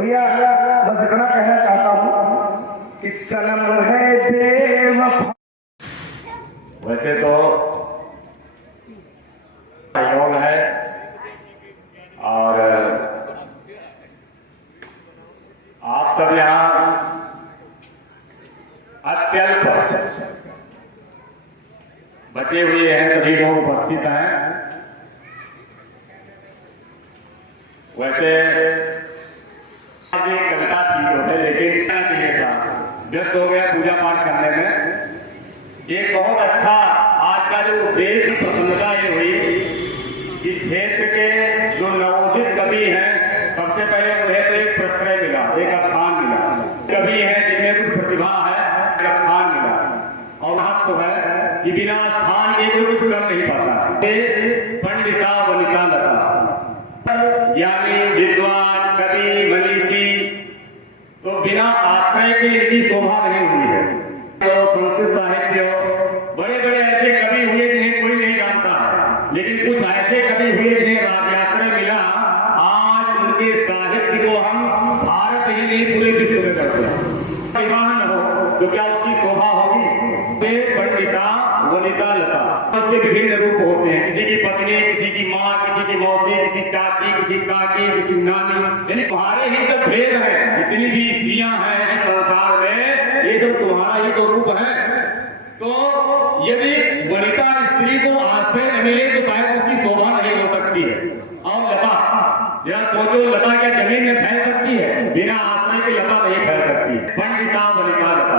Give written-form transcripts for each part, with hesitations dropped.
भैया बस इतना कहना चाहता हूँ कि सनम है बेवफा। वैसे तो योग है और आप सब यहाँ अत्यल्प बचे हुए हैं, सभी लोग उपस्थित हैं। वैसे आगे कविता थी तो है, लेकिन क्या चाहिए था, व्यस्त हो गया पूजा पाठ करने में। एक बहुत अच्छा आज का जो उद्देश्य प्रसन्नता ये हुई कि क्षेत्र के जो नवोदित कवि हैं, सबसे पहले उन्हें तो एक प्रश्रय मिला, एक स्थान मिला। कवि है जिनमें कुछ प्रतिभा है, एक स्थान मिला। और महत्व तो है कि बिना स्थान के कोई कुछ कर नहीं पाता। पंडिता वनिता लता, ज्ञानी विद्वान कवि मनीषी, तो बिना आश्रय के इनकी शोभा नहीं हुई है। तो संस्कृत साहित्य बड़े बड़े ऐसे कवि हुए जिन्हें कोई नहीं जानता है, लेकिन कुछ ऐसे कवि हुए जिन्हें राज्याश्रय मिला। आज उनके साहित्य को हम भारत ही नहीं पूरे विश्व में करते हैं। विवाह न हो तो क्या उसकी शोभा होगी? पंडिता वनिता लता, उसके विभिन्न रूप होते हैं। किसी की पत्नी, किसी की माँ, किसी की मौसी, किसी चाची, किसी काकी, किसी नानी, यानी तुम्हारे ही सब भेद है। जितनी भी स्त्रियां हैं इस संसार में, ये सब तुम्हारा ही तो रूप है। तो यदि वनिता स्त्री को आश्रय न मिले तो शायद उसकी शोभा नहीं हो सकती है। और लता, जरा सोचो, लता क्या जमीन में फैल सकती है? बिना आश्रय के लता नहीं फैल सकती। पंडिता वनिता लता।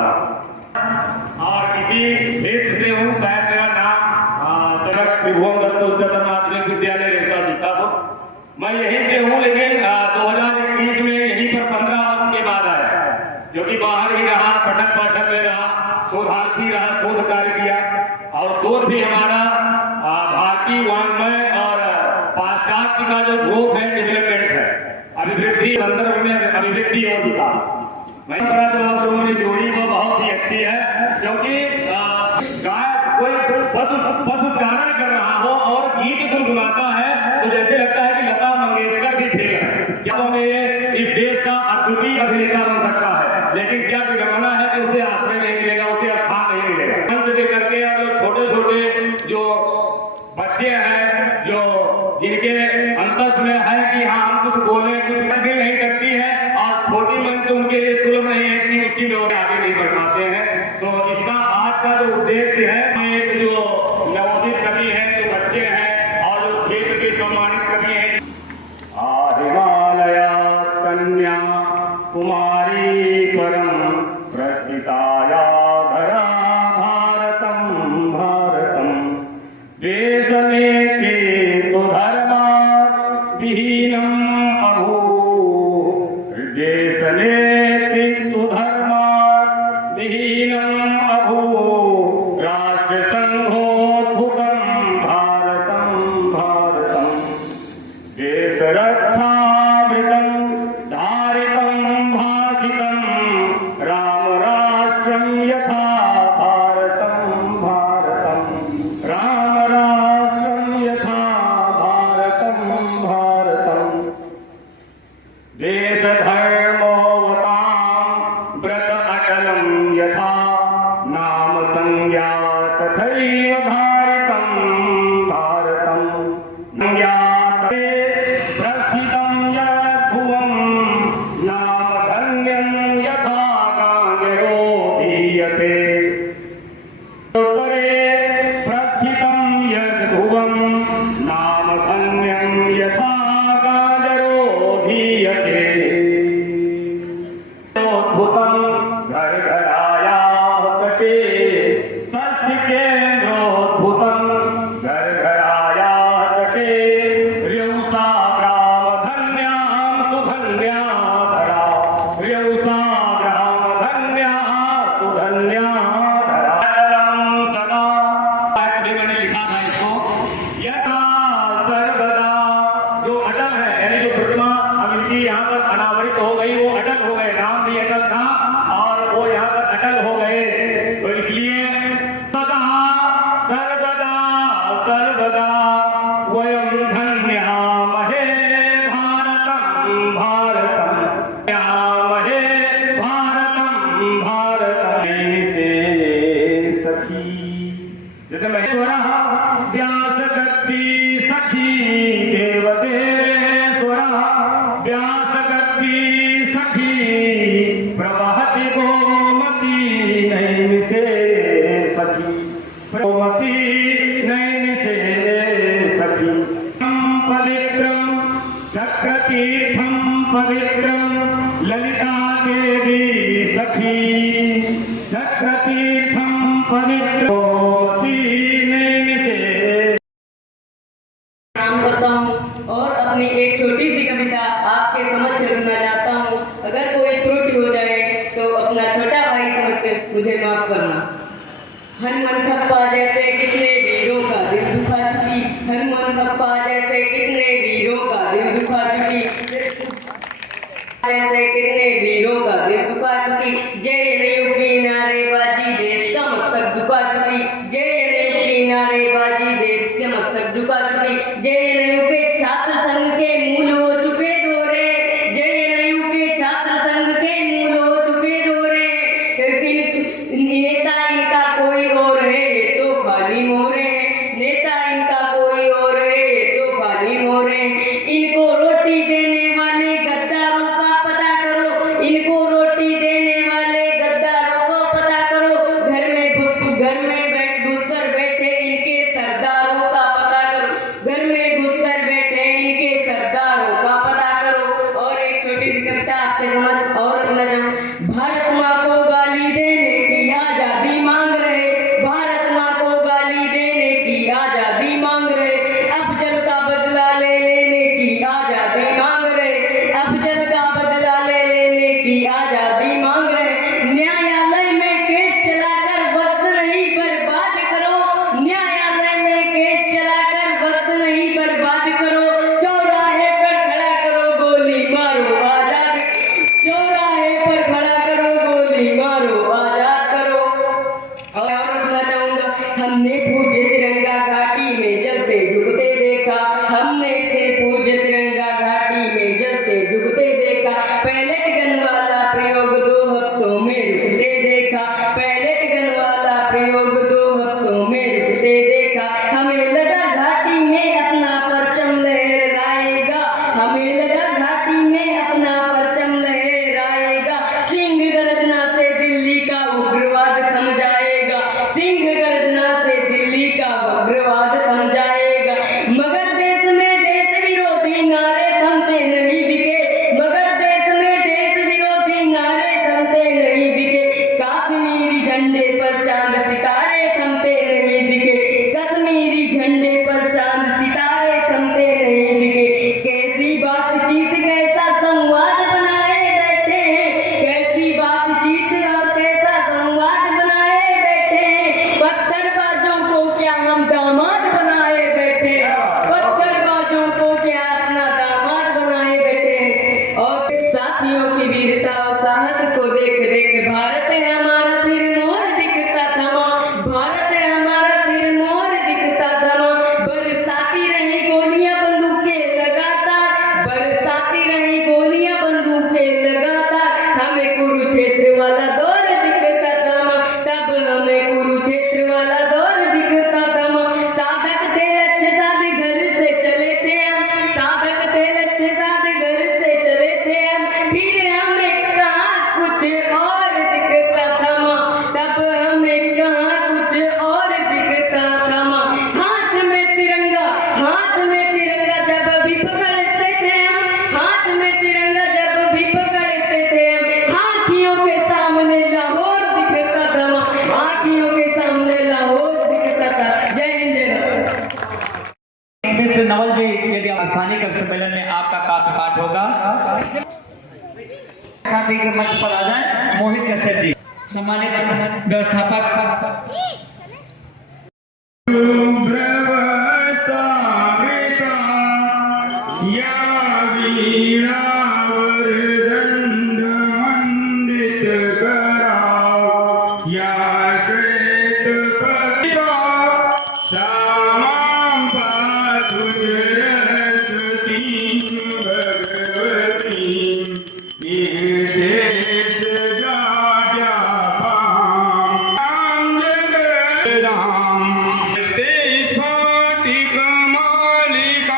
और किसी क्षेत्र से हूँ, शायद मेरा नाम त्रिभुवन दत्त उच्चतर माध्यमिक विद्यालय रेखा सीतापुर, मैं यहीं से हूँ। लेकिन 2021 में यहीं पर 15 वर्ष के बाद आया, जो कि बाहर ही रहा, पठन पाठन में रहा, शोधार्थी रहा, शोध कार्य किया। और शोध भी हमारा भारतीय वाङ्मय और पाश्चात्य का जो ग्रोथ है, डेवलपमेंट है, अभिवृद्धि संदर्भ में अभिवृद्धि और विकास। मैं लोगों ने जोड़ी वो बहुत ही अच्छी है, क्योंकि गाय कोई पशु चारण कर रहा हो और गीत गुनगुनाता है तो जैसे लगता है कि लता मंगेशकर भी फेल है। क्या तो ये इस देश का अद्वितीय अभिनेता बन सकता है, लेकिन क्या विडंबना है कि उसे आश्रय नहीं मिलेगा, उसे स्थान नहीं मिलेगा। मंच दे करके और छोटे छोटे जो बच्चे हैं, जो जिनके अंतस में है कि हाँ हम कुछ बोले, कुछ मिल नहीं सकती है, और छोटी मंच उनके लिए सुलभ नहीं है कि उसकी व्यवस्था आगे नहीं बढ़ पाते हैं। तो इसका आज का जो उद्देश्य है, एक जो नवोदित कवि है, जो बच्चे हैं और जो क्षेत्र के सम्मानित कवि हैं, हिमालया कन्या कुमारी परम प्रथिताया धरा भारतम भारतम देश में तो धर्मा विहीनम अभू देश ने तो धर्मा विहीनम अभू राष्ट्र संघोद्भुतम भारतम भारतम देश रक्षामृतम धारितम भाषितम राम राष्ट्रम यथा भारतम भारतम राम राष्ट्रम यथा भारतम भारतम देश धर्मोवतां व्रत अटलम यथा नाम संज्ञा तथैव धारितम भारतम संज्ञाते प्रस्थितं यद्भुवं नाम धन्यं यथा गांगेयो दीयते उत्तरे प्रस्थितं यद्भुवं नाम धन्यं यथा गांगेयो दीयते घर घर आया कटे तस्य केन्द्रोद्भुतं घर घर आया कटे सखी देवदेश्वरा व्यासगति सखी प्रवहति गोमती नैन से सखी गोमती नैन से सखी पवित्रम चक्रतीर्थम पवित्रम ललिता देवी सखी चक्रतीर्थम पवित्र काम करता हूँ और अपनी एक छोटी सी कविता आपके समझ रखना चाहता हूँ। अगर कोई त्रुटि हो जाए तो अपना छोटा भाई समझकर मुझे माफ करना। हनुमान थप्पा जैसे कितने वीरों का दिल दुखा चुकी, हनुमान थप्पा जैसे कितने वीरों का दिल दुखा चुकी, जैसे कितने वीरों का दिल दुखा चुकी, जय नेऊ की नारेबाजी देश का मस्तक दुखा चुकी, जय नेऊ की नारेबाजी देश के मस्तक झुका चुकी, जय नेऊ के छात्र संघ के मूल हो चुके दोरे, जय नेऊ के छात्र संघ के मूल हो चुके दोरे, नेता इनका कोई और है तो खाली मोरे, नेता इनका कोई और है तो खाली मोरे, इनको रोटी देने वाले गद्दारों का पता करो, इनको रोटी देने वाले गद्दारों को पता करो, घर में घुसकर बैठे इनके सरदारों का पता करो, घर में घुसकर बैठे इनके सरदारों का पता करो। और एक छोटी सी कविता आपके समझ और रखना चाहूँ। भारत माँ को गाली देने की आजादी मांग रहे, भारत माँ को गाली देने की आजादी मांग रहे, अफजल का बदला ले लेने की आजादी मांग रहे, अफजल का बदला ले लेने की आजादी मांग रहे, न्यायालय में केस चलाकर वक्त नहीं बर्बाद करो, न्यायालय में केस चलाकर वक्त नहीं बर्बाद करो, चौराहे पर खड़ा करो गोली मारो आजाद, चौराहे पर खड़ा करो गोली मारो आजाद करो। और रखना चाहूंगा, हमने पूज्य तिरंगा घाटी में जलते झुकते देखा, हमने पूज्य तिरंगा घाटी में जलते झुकते देखा, पैलेट गन वाला प्रयोग 2 हफ्तों में रुकते देखा, पैलेट गन वाला प्रयोग 2 हफ्तों में रुकते देखा, हमें लगा घाटी में अपना परचम लहराएगा, हमें लगा घाटी में अपना परचम लहराएगा, सिंह गर्जना से दिल्ली का उग्रवाद थम जाएगा, सिंह गर्जना से दिल्ली का उग्रवाद थम जाएगा, मगर देश में देश विरोधी नारे थमते नहीं दिखे, मगर देश में देश विरोधी नारे थमते नहीं दिखे, कश्मीरी झंडे पर चांद सितारे थमते नहीं दिखे, कश्मीरी झंडे पर चांद सितारे थमते नहीं दिखे, कैसी बातचीत कैसा संवाद बनाए बैठे हैं, कैसी बातचीत और कैसा संवाद बनाए बैठे हैं, पत्थरबाजों को क्या हम दामाद बनाए बैठे हैं, पत्थरबाजों को क्या अपना दामाद बनाए बैठे हैं। और साथियों की वीरता और साहस को देख देख भारत हमारा सिर मोर दिखता थमा, भारत हमारा सिर मोर दिखता थमा, बरसाती रही गोलियां बंदूकें लगातार, बरसाती रही गोलियां बंदूकें लगातार, हमें कुरुक्षेत्र वाला दौर दिखता थमा, तब हमें कुरुक्षेत्र वाला दौर दिखता थमा, साधक थे लक्ष्य साध घर से चले थे हम, साधक थे लक्ष्य साध घर से चले थे हम, फिर हमें कहाँ कुछ और दिखता थमा, तब हमें कहाँ कुछ और दिखता थमा, हाथ में तिरंगा जब भी पकड़ते थे हम, हाथ में तिरंगा जब भी पकड़ते थे हम, आँखियों के सामने लाहौर दिखता थमा, आँखियों के सामने लाहौर दिखता था। जय हिंद जय भारत। मिस्टर नवल जी, यदि स्थानीय कवि सम्मेलन में आपका काव्य पाठ होगा, काशी के मंच पर आ जाए। मोहित कश्यप जी, सम्मानित व्यवस्थापक। या वीरावर दंड मंडित कराओ, या श्वेत पतिता श्यामां पातुजरस्वती भगवती, निशेष जाड्यापां राम स्फटिक मालिका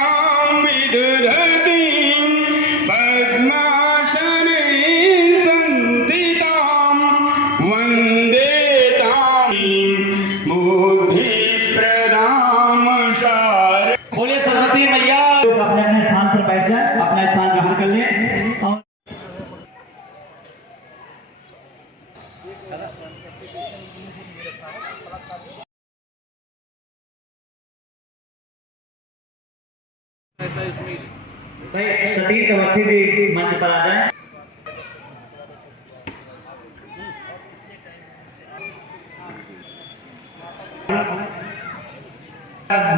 सरस्वती मैया अपने अपने स्थान पर बैठ जाए, अपना स्थान ग्रहण कर लें। और भाई सतीश अवस्थी जी मंच पर आ जाए।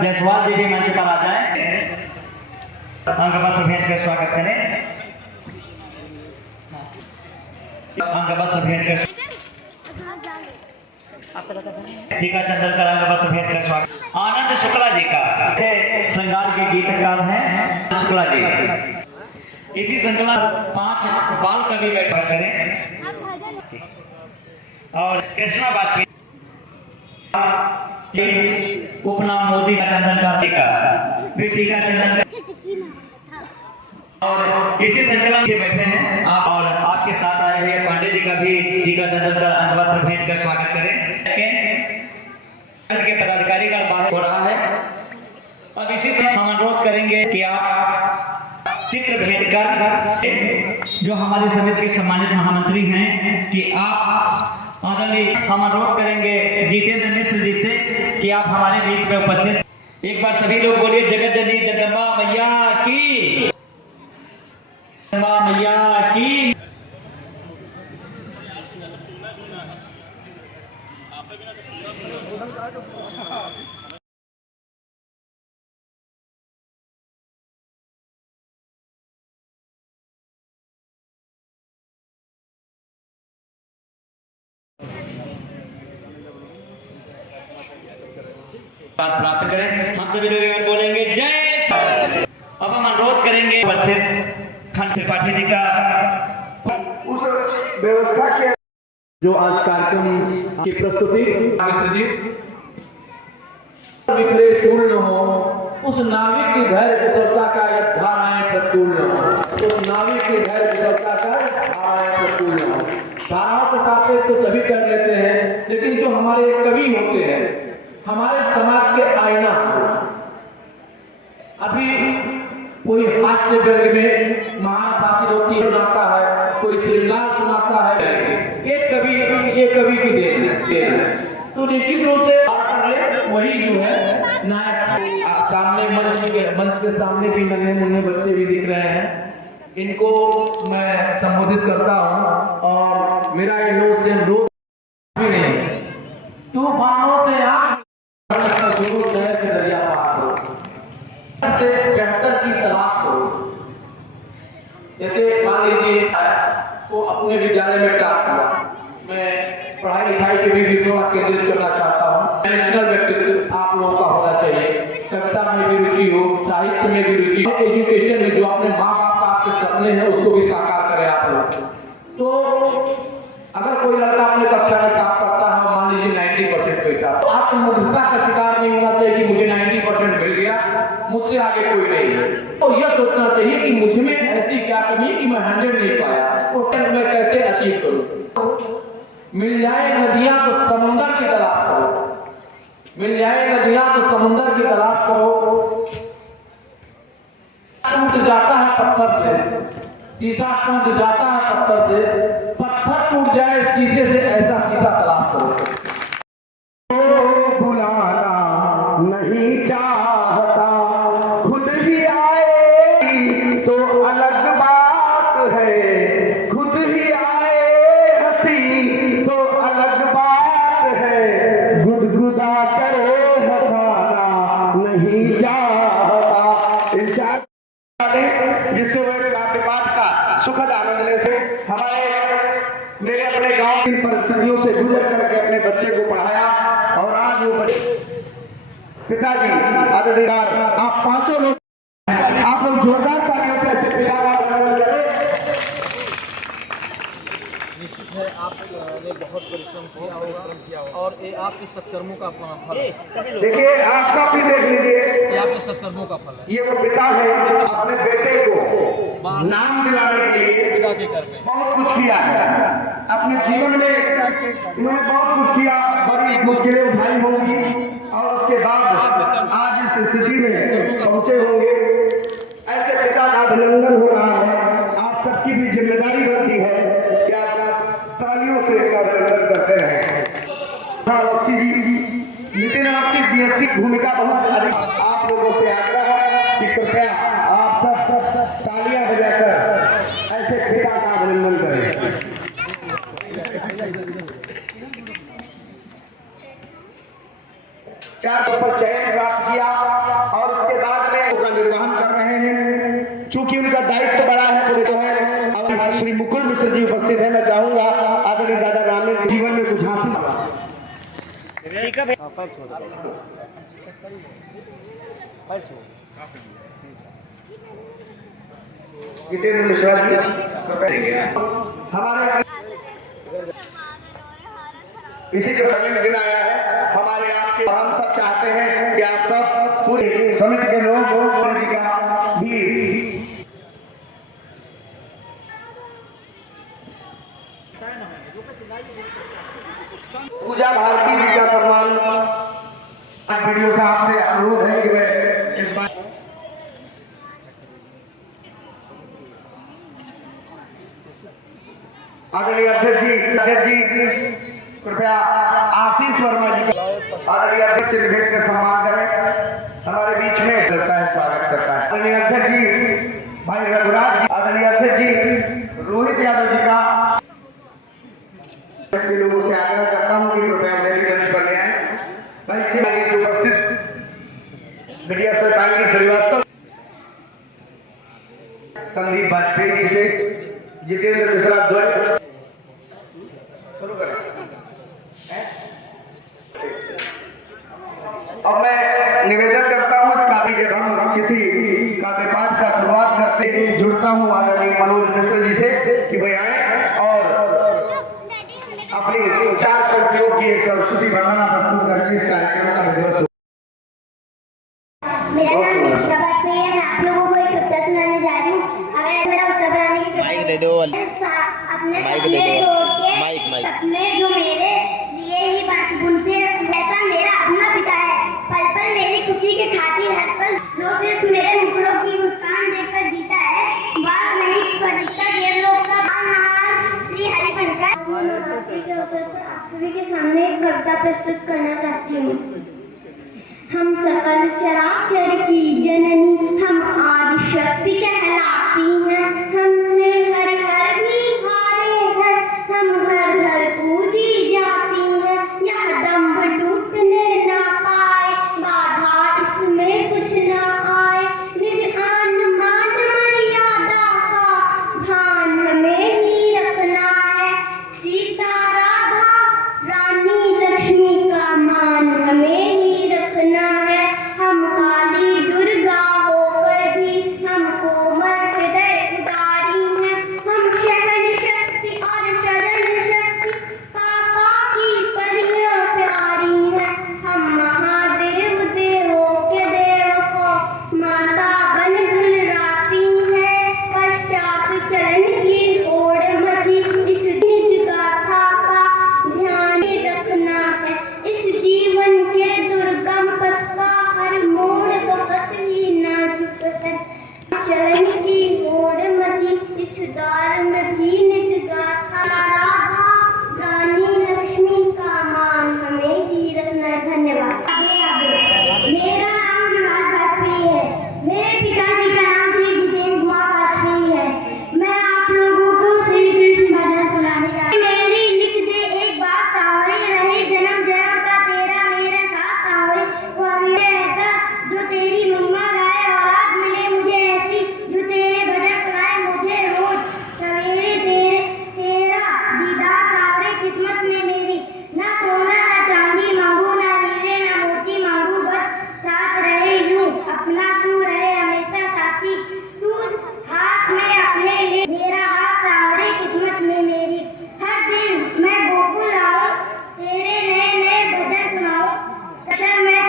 जायसवाल जी भी मंच पर आ जाए, अंग वस्त्र भेंट कर स्वागत करें। अंग वस्त्र भेंट कर टीका चंदन कर अंग वस्त्र भेंट कर स्वागत। आनंद शुक्ला जी का श्रृंगार के गीतकार हैं शुक्ला जी। इसी श्रृंखला 5 बाल कवि बैठा करें। और कृष्णा वाजपेयी उपनाम मोदी का चंदन का टीका, फिर टीका चंदन और इसी श्रृंखला में बैठे हैं आप, और आपके साथ आए हुए पांडे जी का भी टीका चंदन का अंग वस्त्र भेंट कर स्वागत करें। के पदाधिकारी का बाहर हो रहा है। अब इसी से हम अनुरोध करेंगे कि आप चित्र भेंट कर, जो हमारे समिति के सम्मानित महामंत्री हैं, कि आप आदरणीय हम अनुरोध करेंगे जितेंद्र मिश्र जी से कि आप हमारे बीच में उपस्थित। एक बार सभी लोग बोलिए जगत जननी जगदम्बा मैया की, जगदम्बा मैया की। प्राप्त करें। हम सभी लोग अगर बोलेंगे जय। अब हम अनुरोध करेंगे उपस्थित खंड त्रिपाठी जी का उस व्यवस्था के जो आज कार्यक्रम की प्रस्तुति विक्लेश पूर्ण हो, उस नाविक की धैर्य कुशलता का धाराएं प्रतुल्य हो, उस नाविक की धैर्य कुशलता का धाराएं प्रतुल्य हो। धाराओं के सापेक्ष तो सभी कर लेते हैं, लेकिन जो हमारे कवि होते हैं, हमारे समाज के आईना, अभी कोई हास्य व्यंग्य में महाभाषी रोटी सुनाता है, कोई श्रृंगार सुनाता है, ये कवि की देन है। तो निश्चित रूप से वही जो है नायक, सामने मंच के सामने भी नन्हे मुन्ने बच्चे भी दिख रहे हैं, इनको मैं संबोधित करता हूँ। और मेरा ये नो से रोक भी नहीं, तूफानों से आप दरिया पार हो, से बेहतर की तलाश करो। जैसे मान लीजिए वो अपने विद्यालय में टॉप हुआ, मैं पढ़ाई लिखाई के भी विषयों का केंद्रित करना चाहता हूँ। नेशनल व्यक्तित्व आप लोगों का होना चाहिए, कविता में भी रुचि हो, साहित्य में भी रुचि हो, एजुकेशन में जो अपने माँ बाप का आपके सपने हैं उसको भी साकार करें आप लोग। तो अगर कोई लड़का अपने कक्षा में टॉप करता है, मान लीजिए 90% पैसा, तो आपको मूर्खता का शिकार नहीं होना चाहिए कि मुझे 90% मिल गया, मुझसे आगे कोई नहीं है। तो यह सोचना चाहिए कि मुझ में ऐसी क्या कमी कि मैं 100 नहीं पाया, तो मैं कैसे अचीव करूं। मिल जाए नदियां तो समुंदर की तलाश करो, मिल जाए नदियां तो समुंदर की तलाश करो। टूट जाता है पत्थर से, शीशा टूट जाता है पत्थर से, पत्थर टूट जाए शीशे से, ऐसा शीशा तलाश करो। तो बुलाना नहीं चाहता, खुद ही आए तो अलग बात है, खुद ही आए हंसी तो अलग बात है, गुदगुदा करे हंसाना नहीं चाहता। जिससे मेरे काव्य पाठ का सुखद आनंद ले से मेरे अपने गांव की परिस्थितियों से गुजर करके अपने बच्चे को पढ़ाया, और आज वो पिताजी आदरणीय आप पांचों लोग, आप लोग जोरदार तालियों से ऐसे पिता है आपने बहुत परिश्रम किया होगा और ये आपके सत्कर्मों का फल है। देखिए आप सब भी देख लीजिए, ये आपके सत्कर्मों का फल है। ये वो पिता है अपने बेटे को नाम दिलाने के लिए पिता के घर में बहुत कुछ किया है अपने जीवन में, इन्होंने बहुत कुछ किया, बड़ी मुश्किलें उठाई होंगी, और उसके बाद आज इस स्थिति में पहुंचे होंगे। ऐसे पिता का अभिनंदन हो रहा है। आप सबकी भी जिम्मेदारी बनती है कि आप तालियों से इसका अभिनंदन करते रहें। अवस्थी जी, नितिन आपकी जीएसटी भूमिका बहुत अधिक। आप लोगों से आग्रह है कि कृपया आप सब तालियां बजाकर ऐसे पिता का अभिनंदन करें। चार पर चयन प्राप्त किया और उसके बाद में उनका निर्वहन कर रहे हैं। चूंकि उनका दायित्व बड़ा है, पूरे तो है। अब श्री मुकुल मिश्र जी उपस्थित है। मैं चाहूंगा आदरणीय दादा राम ने जीवन में कुछ हासिल जितेंद्र मिश्रा जी हमारे इसी के पहले दिन आया है हमारे आपके। हम सब चाहते हैं कि आप सब पूरे समिति के लोग जी का भी पूजा भारती जी का सम्मान वीडियो साहब से अनुरोध है कि मैं इस बात आदरणीय अध्यक्ष जी कृपया आशीष वर्मा जी का आदरणीय अध्यक्ष से भेंट कर सम्मान करें। हमारे बीच में करता है, स्वागत करता है आदरणीय अध्यक्ष जी भाई रघुराज जी। आदरणीय अध्यक्ष जी रोहित यादव जी का के लोगों से आग्रह करता हूं कि कृपया मेरे मंच पर ले आए। भाई से आगे उपस्थित मीडिया सहयोगी श्रीवास्तव, संदीप वाजपेयी जी से जितेंद्र मिश्रा द्वय शुरू करें। अब मैं निवेदन करता हूँ इस काव्य जब हम किसी काव्य पाठ का शुरुआत करते जुड़ता हूँ आदरणीय मनोज मिश्र जी से कि भाई आए और अपनी चार पंक्तियों की सरस्वती वंदना प्रस्तुत करके इस कार्यक्रम का विधिवत। मेरा नाम दीपिका वाजपेयी है। मैं आप लोगों को एक कविता सुनाने जा रही हूँ। अगर मेरा उत्सव बनाने की माइक दे दो। अपने सपने जो मेरे लिए ही बुनते ऐसा मेरा अपना पिता है। पल पल मेरी खुशी के खातिर हर पल जो सिर्फ मेरे मुखड़ों की मुस्कान देखकर जीता है। बात नहीं परिश्ता ये लोग का श्री हरि बनकर के अवसर पर आप सभी के सामने एक कविता प्रस्तुत करना चाहती हूँ। हम सकल चराचर की जननी, हम आदि शक्ति कहलाती हैं। हमसे हर घर भी हारे हैं, हम घर घर पूजी जाती हैं। यह दंभ टूटने ना पाए, बाधा इसमें कुछ ना आए। निज आन मान मर्यादा का ध्यान हमें ही रखना है। सीता राधा रानी लक्ष्मी का मान हमें ही रखना है। हम काली दुर्गा होकर भी हमको मर हृदय उदारी हैं। हम शहन शक्ति और शरण शक्ति पापा की परियां प्यारी हैं। हम महादेव देवों के देव को माता बन दुलराती हैं। पश्चात चरण की ओर मची इस निज गाथा का ध्यान रखना है। इस जीवन के दुर्गम पथ का हर मोड़ बहुत ही नाजुक है। चरण की ओर मची इस दौर में भी निज गाथा। राधा रानी लक्ष्मी का मान हमें ही रखना है। धन्यवाद। मेरा नाम विभास वाजपेयी है। मेरे पिताजी का नाम श्री जितेंद्र कुमार वाजपेयी है। मैं आप लोगों को श्री कृष्ण भजन सुनाने जा रही हूँ। मेरी लिख दे एक बात सावरे रहे जन्म जन्म का तेरा मेरा साथ सावरे। वो अभी ऐसा जो तेरी महिमा गाए, औलाद मिले मुझे ऐसी जो तेरे भजन सुनाए मुझे रोज सवेरे। तेरा दीदार सावरे किस्मत में मेरी। ना सोना ना चांदी मांगू, ना हीरे ना मोती मांगू, बस साथ रहे यूं अपना तू रहे हमेशा साथी। तू हाथ में अपने ले मेरा हाथ सावरे किस्मत में मेरी। हर दिन मैं गोकुल आऊं, तेरे नए नए भजन सुनाऊं। दर्शन मैं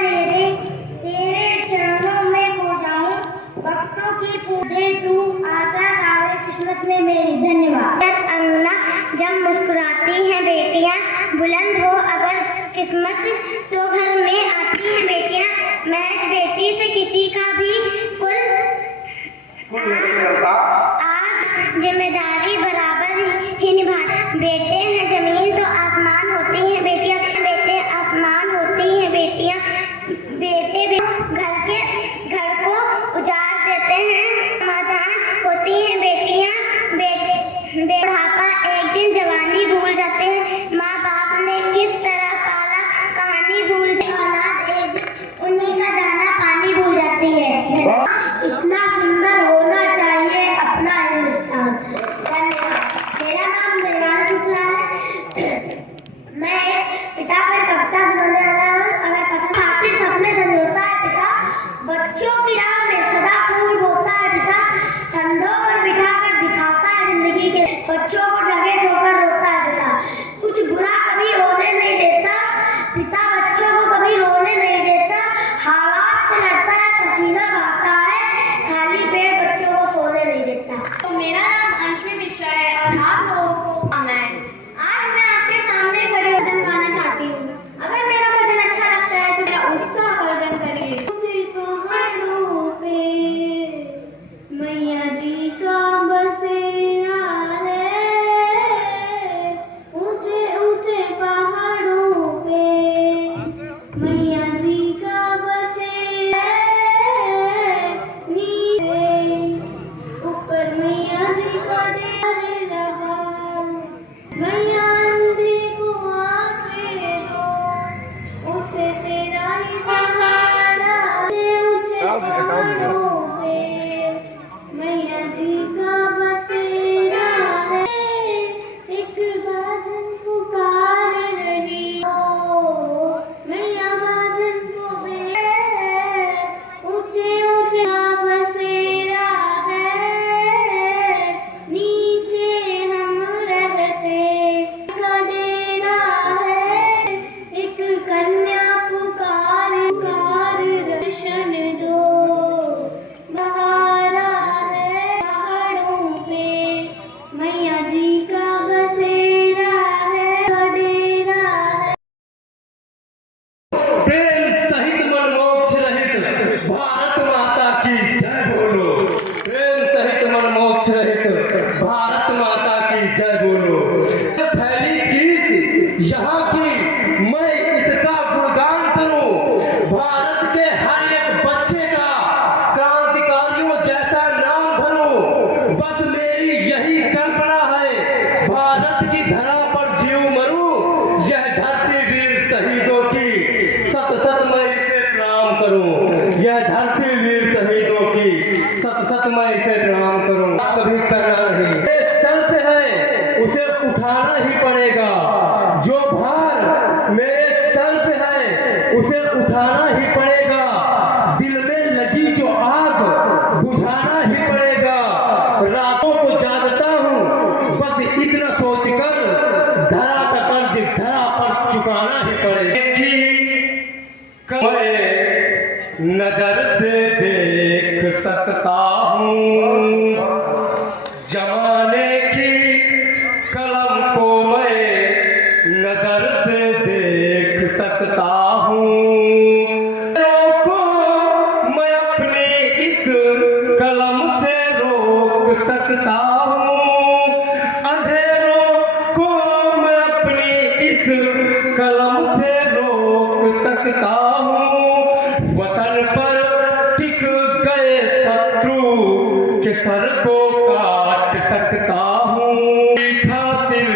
तेरे चरणों में खो जाऊं। भक्तों की पूजे तू आशा सावरे किस्मत में मेरी। धन्यवाद। अन्ना जब मुस्कुराती हैं बेटियां, बुलंद हो अगर किस्मत तो घर में आती हैं बेटियां। महज बेटी से किसी का भी सुंदर होना चाहिए अपना हिंदुस्तान। धन्यवाद। मेरा नाम देवान शुक्ला है। मैं एक पिता पर कविता सुनाने वाला हूँ। अगर पसंद आते सपने संजोता है पिता, बच्चों की राह में सदा फूल बोता है पिता, कंधों पर बिठाकर दिखाता है जिंदगी के, बच्चों को लगे ठोकर रोता है पिता, कुछ बुरा कभी होने नहीं देता पिता, बच्चों को कभी रोने नहीं देता, हालात से लड़ता है, पसीना बहाता है, खाली पेट बच्चों को सोने नहीं देता। तो मेरा नाम अंशवी मिश्रा है और आप लोगों को आना है। आज मैं आपके सामने खड़े भजन गाना चाहती हूँ। अगर मेरा भजन अच्छा लगता है तो मेरा उत्साह वर्धन करिए। ऊंचे पहाड़ों पे मैया जी का बसेरा है, ऊंचे ऊंचे पहाड़ों पे मैया जी का बसेरा है, नीचे ऊपर मैया जी का डेरा रहा, मैया अंधे को आंखें दो, उसे तेरा ही सहारा, ऊंचे पहाड़ों पे मैया जी का बसेरा है, एक बादल पुकार रही हो, मैया बादल को ऊंचे ऊंचे बसेरा है, नीचे हम रहते का डेरा है, एक कन्या पुकार दर्शन दो, बहारा है पहाड़ों पे मैया जी का बसेरा है, का डेरा है। प्रेम सहित मन मोक्ष रहित भारत माता की जय बोलो। प्रेम सहित मन मोक्ष रहित भारत माता की जय बोलो। फैली गीत यहाँ की मैं इसका गुणगान करूं, भारत के हर एक बच्चे का क्रांतिकारियों जैसा नाम धरूं, बस मेरी यही कल्पना है, भारत की धरा पर जीव मरूं, यह धरती वीर शहीदों की सत सत मैं इसे प्रणाम करूं, यह धरती वीर शहीदों की सत सत मैं इसे प्रणाम करूं। कभी करना नहीं, ये सर पे है उसे उठाना ही पड़ेगा, जो भार मेरे सर पे है उसे उठाना ही पड़ेगा, दिल में लगी जो आग बुझाना ही पड़ेगा, रातों को जागता हूँ बस इतना सोचकर धरा का कर्ज धरा पर चुकाना ही पड़ेगा। मैं नजर से देख सकता हूँ जमाने की कलम को, मैं नजर से देख सकता हूँ, को मैं अपनी इस कलम से रोक सकता हूँ, अंधेरों को मैं अपनी इस कलम से रोक सकता हूँ, वतन पर टिक गए शत्रु के सर को काट सकता हूँ, खातिर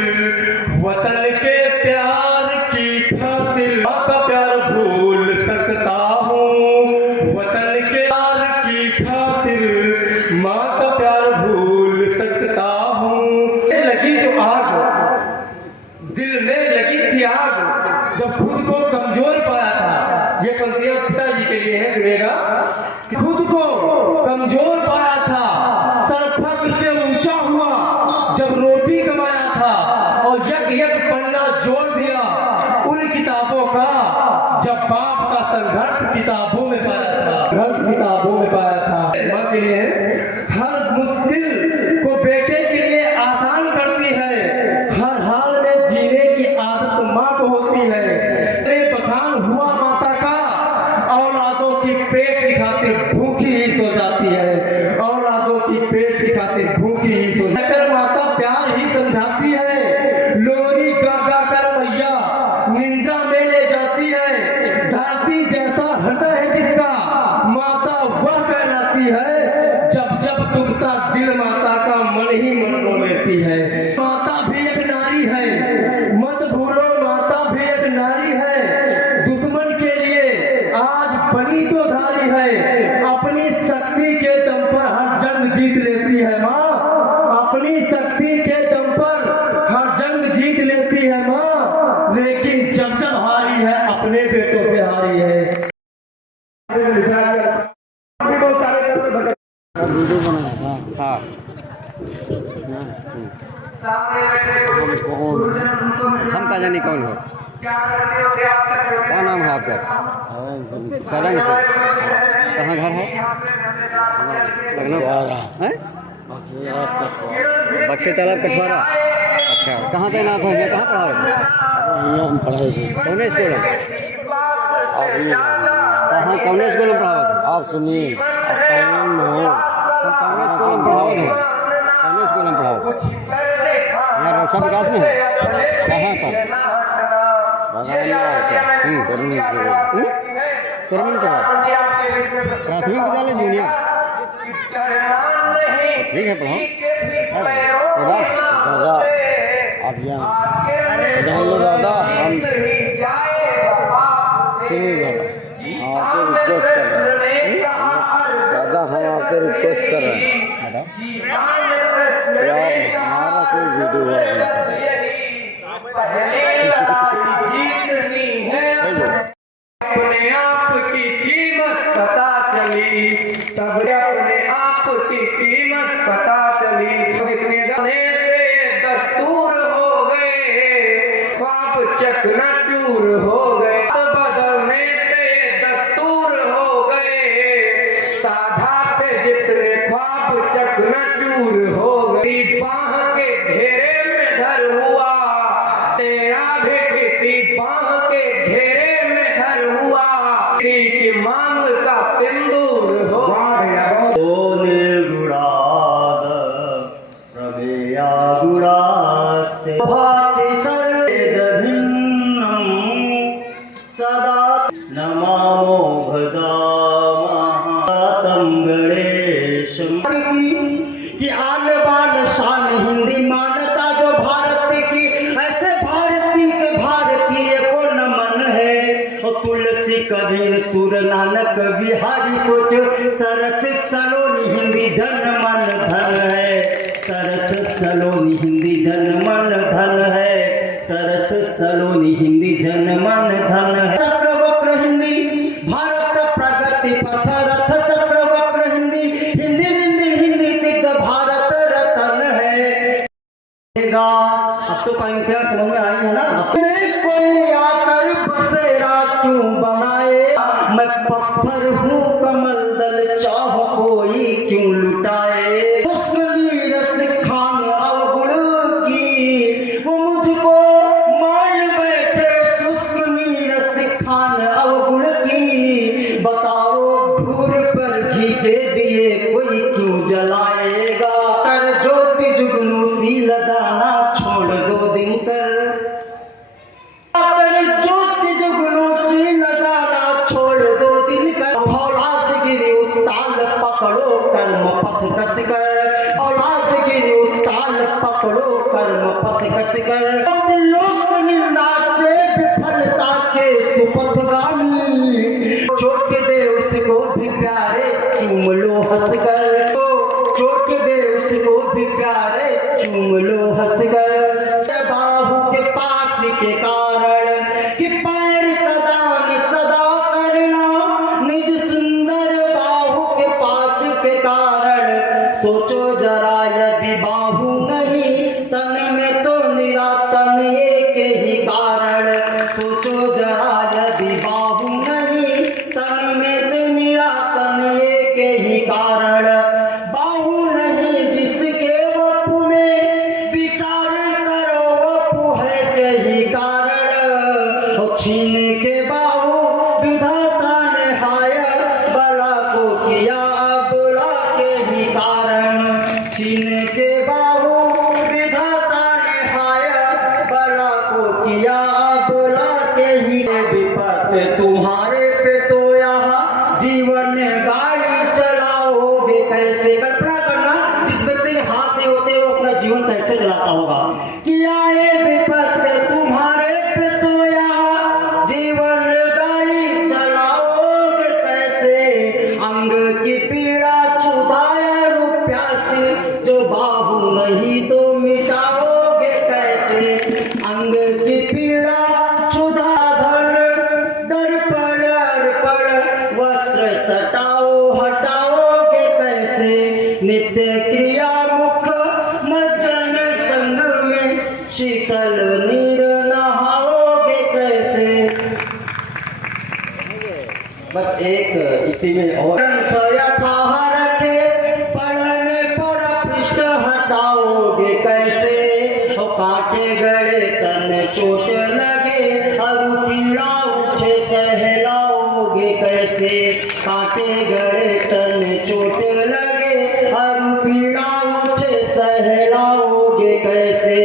वतन के प्यार की खातिर माँ का प्यार भूल सकता हूँ, वतन के प्यार की खातिर माँ का प्यार भूल सकता हूँ। लगी जो आग, दिल में लगी थी आग, जब खुद को कमजोर पाया था, ये पंक्तियां पिताजी के लिए है, सुनेगा। खुद को कमजोर पाया था, सर फख्र से ऊंचा हुआ जब रोटी कमाया था, और यक यक पन्ना जोड़ दिया उन किताबों का, जब बाप का संघर्ष किताबों में पाया था, किताबों में पाया था। माँ के लिए हर मुश्किल को बेटे के लिए आसान करती है, हर हाल में जीने की आदत माँ को होती है। बखान हुआ माता का, औलादों की पेट की खातिर भूखी ही सो जाती है, औलादों की पेट की खातिर भूखी ही सो जाती है। माता प्यार ही समझाती है, लोरी गा गा कर मैया निंदा में ले जाती है, धरती जैसा हृदय है जिसका माता वह कहलाती है, जब जब दुखता दिल माता का मन ही मन रो लेती है। माता भी एक नारी है, मत भूलो माता भी एक नारी है, दुश्मन के लिए आज बनी तो धारी है, अपनी शक्ति के दम पर हाँ हम पता नहीं कौन हो, क्या नाम है आपका? कदम से कहाँ घर है? लखनऊ है, बक्से तालाब कठवारा। अच्छा, कहाँ तैनात हो गया, कहाँ पढ़ाए? हम पढ़ाए थे कौन स्कूल में? कहाँ कौन स्कूल में पढ़ाओ थे? आप सुनिए, आप कौन हो? हम कौन स्कूल में पढ़ाओ थे? कौन स्कूल में पढ़ाओ? यहाँ रक्षा विकास में है, कहाँ पर? प्राथमिक विद्यालय जूनियर, ठीक है पढ़ाओ। दादा आप यहाँ जान लो दादा, हम सुनिए दादा, आपसे रिक्वेस्ट कर रहे हैं दादा, हम आपसे रिक्वेस्ट कर रहे हैं कि आप हमारा कोई वीडियो अपने आप की कीमत पता चली, तब अपने आप की कीमत पता चली। कितने गाने से दस्तूर हो गए, ख्वाब चकनाचूर हो गए, बदलने से दस्तूर हो गए, साधा थे जितने ख्वाब चकनाचूर हो गई। बाह के घेरे में घर हुआ, तेरा भी किसी बाह के घेरे में घर हुआ, किसी की मांग का सिंदूर हो गया। भाति सर्वेदभिन्नं सदा नमामो भजामहं गणेशं। कि आन बान शान हिंदी मानता जो भारत की, ऐसे भारतीय के भारतीय को नमन है। और तुलसी कबीर सुर नानक बिहारी सोच, सरस सलोनी हिंदी जन मन धन है, सरस सलोनी हिंदी जन मन धन है, सरस सलोनी हिंदी जन मन धन है। चक्रवक्र हिंदी भारत प्रगति पथ रथ, चक्रवक्र हिंदी हिंदी हिंदी हिंदी सिद्ध भारत रतन है। अब तो पंक्तियां समझ में आई है ना? कोई आकर बसेरा क्यों बनाए, मैं पत्थर हूँ कमल दल चाह कोई क्यों लुटाए। दुश्मनी रस खान अवगुण की, वो मुझको मान बैठे सुस्मनी रस खान अवगुण की। बताओ धूर पर घी के दिए कोई क्यों जलाएगा, कर ज्योति जुगनू सी लजाना छोड़ दो दिन कर, ज्योति जुगनू सी लजाना छोड़ दो दिन कर। औलाद गिरी उत्ताल पकड़ो कर्म पथ कस कर, औलाद गिरी उत्ताल पकड़ो कर्म पथ कस कर। लोक निंदा से विफलता के सुपथगामी, चोट दे उसको भी प्यारे चूम लो हंस कर, चोट दे उसको भी प्यारे चूम लो हंस कर। बाहु के पास के कारण कि पैर का दान सदा करना, निज सुंदर बाहु के पास के कारण। सोचो जरा यदि बाहु नहीं तन में तो निरातन एक ही कारण। सोचो जरा यदि बाहु नहीं तन में तो निरातन एक ही कारण। बाहु नहीं जिसके वपु में विचार करो, वपु है कही कारण। छीन के बाहु विधाता ने हाया, बला को किया बुला के ही कारण। छीन के बाहु विधाता ने हाया, बला को किया बुला के ही। विपत तुम्हारे पे तो यहाँ जीवन गाड़ी चलाओगे कैसे। कल्पना करना जिस व्यक्ति के हाथ नहीं होते वो अपना जीवन कैसे चलाता होगा। कि आए विपत तुम्हारे पे तो यहाँ जीवन गाड़ी चलाओगे कैसे। अंग की पीड़ा चुदाया रुपया से, जो बाहु नहीं तो मिटाओगे कैसे। अंग की पीड़ा चुदा धन दर्पण अर्पण, वस्त्र सटाओ हटाओगे कैसे। नित्य क्रिया मुख मज्जन संग में शीतल नीर नहाओगे कैसे। बस एक इसी में और यथा रखे पढ़ने पर पृष्ठ हटाओगे कैसे। और काटे गड़े तन चोट लगे अरु पीड़ा उठे सहलाओगे कैसे। काटे गड़े तन चोट लगे अरु पीड़ा उठे सहलाओगे कैसे।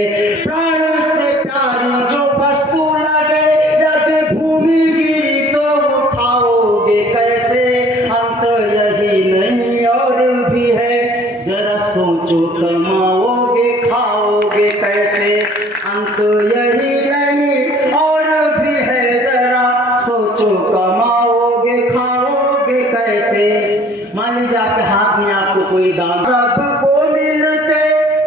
प्राण से प्यारी जो वस्तु लगे यदि भूमि गिरी तो उठाओगे कैसे। अंत यही नहीं और भी है जरा सोचो कमाओगे खाओगे कैसे। अंत यही नहीं और भी है जरा सोचो कमाओगे खाओगे कैसे। मान लीजिए आपके हाथ में आपको कोई दान सबको मिलते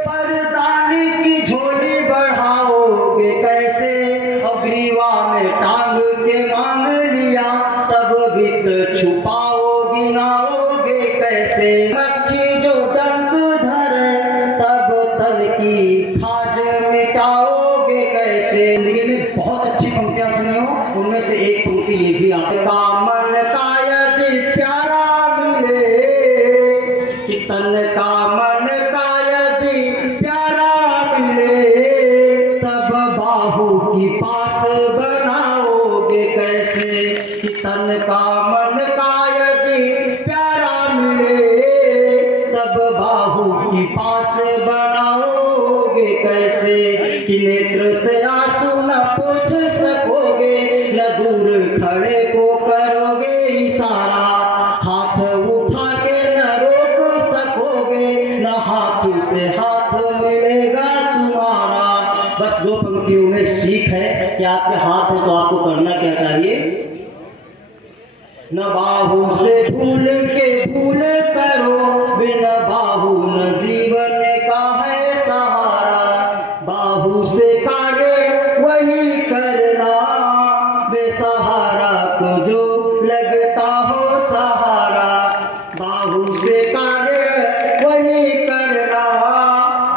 पर दान की झोली बढ़ाओगे कैसे। और ग्रीवा में टांग के मांग लिया तब वित्त छुपाओगे नाओगे कैसे। मक्खी जो डंक धरे तब तल की खाज मिटाओगे कैसे। लेकिन बहुत अच्छी पंक्तियां सुनी हो, उनमें से एक पंक्ति ये भी आपका मन का यदि प्यारा मिले कि तन का मन का यदि प्यारा मिले तब बाहु की पास बनाओगे कैसे। कि तन का मन का यदि प्यारा मिले तब बाहु की पास बनाओगे कैसे। कि नेत्र से आंसू न पोंछ सकोगे न दूर खड़े को करोगे इशारा। हाथ उठा के न रोक सकोगे न हाथ से हाथ मिलेगा तुम्हारा। बस दो पंक्तियों में सीख है कि आपके हाथ है तो आपको करना क्या चाहिए। न बाहु से भूल के भूल करो बिना बाहु न जीवन का है सहारा। बाहु से कार्य वही करना बेसहारा को जो लगता हो सहारा। बाहु से कार्य वही करना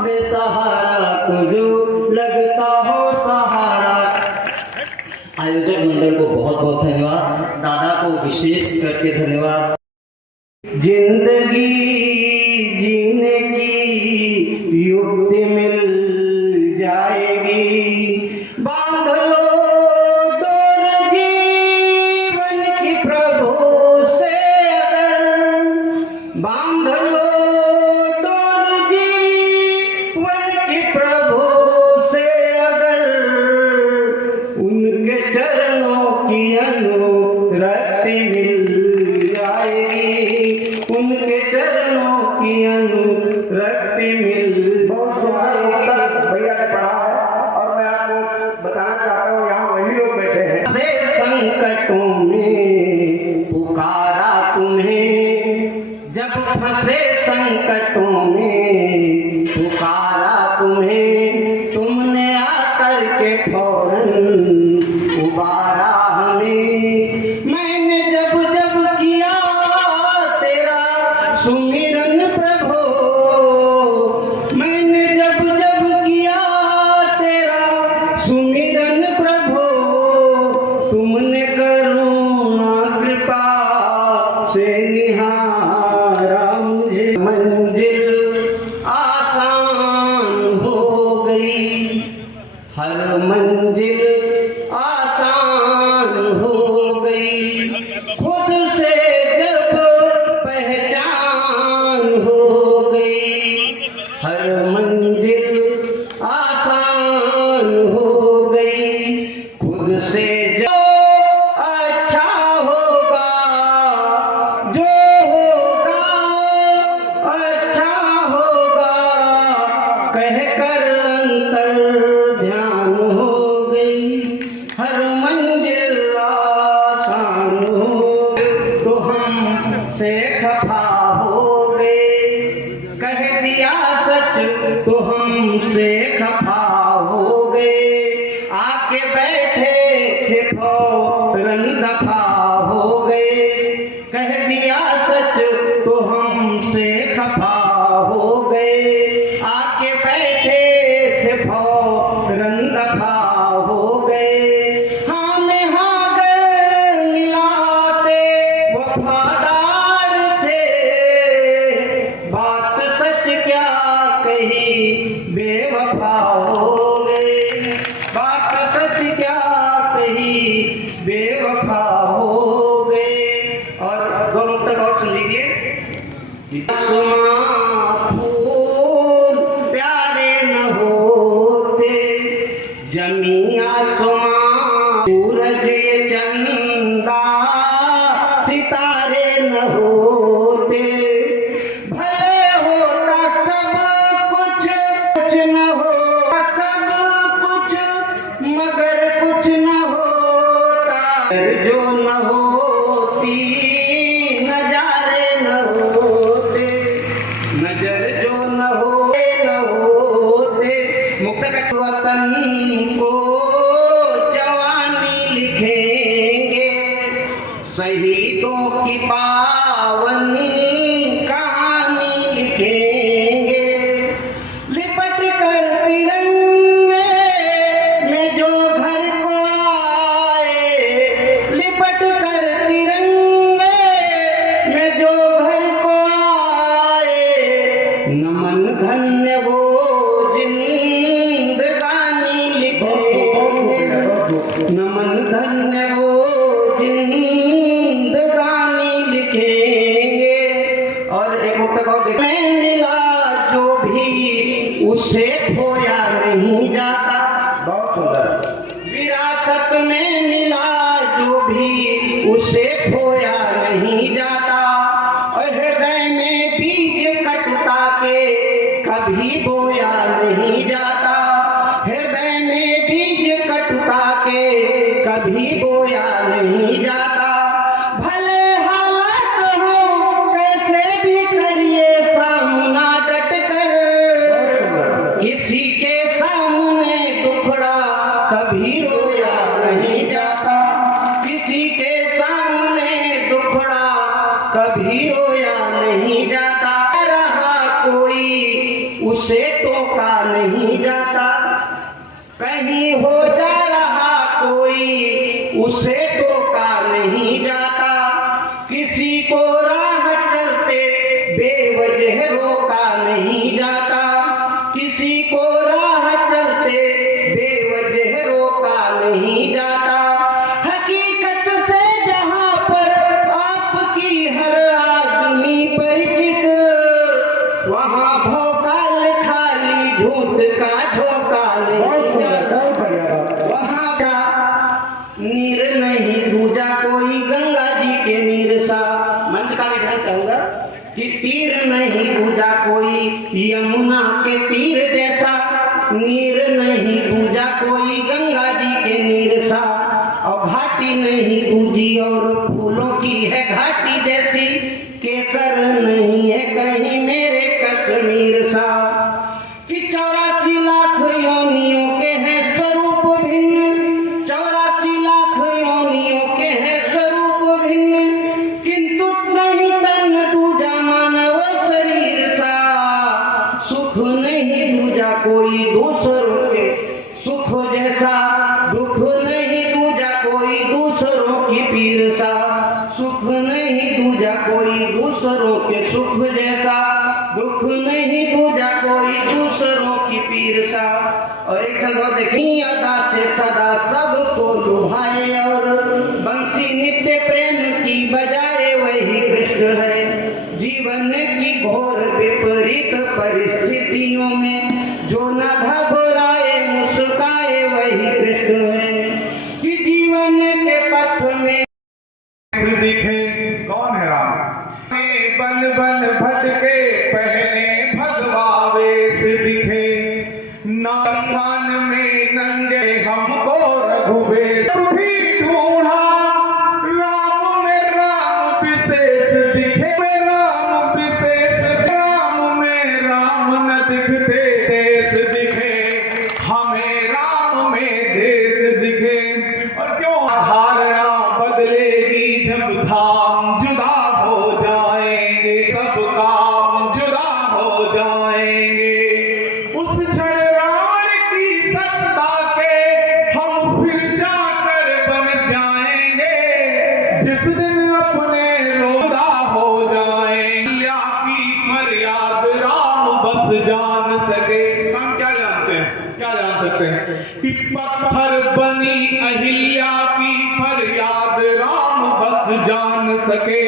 बेसहारा को जो लगता हो सहारा। आयोजक मंडल को बहुत बहुत धन्यवाद, दादा को विशेष करके धन्यवाद। जिंदगी जीने की युक्ति मिल जाएगी बांध लो डोर जीवन की प्रभु से अगर। बांध लो डोर जीवन की प्रभु से अगर। उनके चरणों की अनुरक्ति मिल जाएगी। उनके चरणों की अनुरक्ति मिल बहुत सुंदर भैया ने पढ़ा है और मैं आपको बताना चाहता हूँ यहाँ वही लोग बैठे हैं। से संकटों में पुकारा तुम्हें जब फंसे संकटों में पुकारा तुम्हें। तुमने आकर के फौरन उबारा हमें। मैंने जब जब किया तेरा सुमिरन प्रभु। मैंने जब जब किया तेरा सुमिरन प्रभु। तुमने करुणा कृपा से निहारा मुझे। मंजिल आसान हो गई हर मंजिल आसान हो गई। खुद से जब पहचान हो गई हर मंजिल आसान हो गई। खुद से जो अच्छा होगा जो होगा अच्छा होगा कहकर अंतर ध्यान हो गई। हर मंजिल आसान हो तो हम से खफा हो गए। कह दिया सच तो हम से खफा हो गए। आके बैठे थे फौरन दफा हो गए। कह दिया सच तो हम से खफा लिखेंगे, लिपट कर तिरंगे में जो घर को आए, लिपट कर तिरंगे में जो घर को आए, नमन धन्य वो जिंदगानी लिखेंगे, नमन धन्य वो जिंदगानी लिखेंगे। और एक मुक्तक और में मिला जो भी उसे खोया नहीं जाता, बहुत सुंदर। विरासत में मिला जो भी उसे खोया नहीं जाता, और हृदय में बीज कटुता के कभी बोया नहीं जाता, हृदय में बीज कटुता के कभी बोया नहीं जाता। भले हालात हो कैसे भी करिए सामना डट कर, किसी के सामने दुखड़ा कभी रोया नहीं जाता, किसी के सामने दुखड़ा कभी रोया नहीं जाता। रहा कोई उसे टोका नहीं जाता, कहीं हो जा रहा कोई उसे टोका नहीं जाता, किसी को राह चलते बेवजह रोका नहीं जाता, किसी को राह चलते बेवजह रोका नहीं जाता। हकीकत से जहां पर आपकी हर आदमी परिचित, वहां भोकाल खाली झूठ का झोंका नहीं जाता, वहां का नीर नहीं दूजा कोई गंगा जी के नीर सा। मंच का भी ध्यान चाहूंगा कि तीर नहीं दूजा कोई यमुना के तीर जैसा, नीर नहीं दूजा कोई गंगा जी के नीर सा, और घाटी नहीं दूजी और फूलों की है घाटी जैसी, केसर नहीं है कहीं मेरे कश्मीर सा। कि 84 लाख योनियों के हैं स्वरूप भिन्न, 84 लाख योनियों के हैं स्वरूप भिन्न, किंतु नहीं तन दूजा मानव शरीर सा। सुख नहीं दूजा कोई दूसरों के सुख जैसा, दुख नहीं दूजा कोई दूसरों की पीर सा, सुख नहीं दूजा कोई दूसरों के सुख जैसा, दुख नहीं दूजा कोई दूसरों की पीर सा। और एक संदर्भ देखिए, अदा से सदा सबको लुभाए और बंसी नित्य प्रेम की बजाए वही कृष्ण है। जीवन की घोर विपरीत परिस्थितियों में जो न घबराए मुस्काए वही कृष्ण है। कि जीवन के पथ में दिखे कौन है राम, बन बन भटके पहले भगवा वेश दिखे, नामान में नंगे हमको रघुवेश भी ढूंढा, राम में राम विशेष दिखे, राम विशेष, राम में राम न दिखते देश दिखे, हमें राम में देश दिखे। और क्यों धारणा बदलेगी जब धाम जुदा हो जाएंगे, सब काम जुदा हो जाएंगे। उस क्षण रावण की सत्ता के हम फिर जाकर बन जाएंगे, जिस दिन अपने रोदा हो जाएंगे। अहिल्या की फरियाद राम बस जान सके, हम क्या जानते हैं, क्या जान सकते हैं कि पत्थर बनी अहिल्या की फरियाद राम बस जान सके।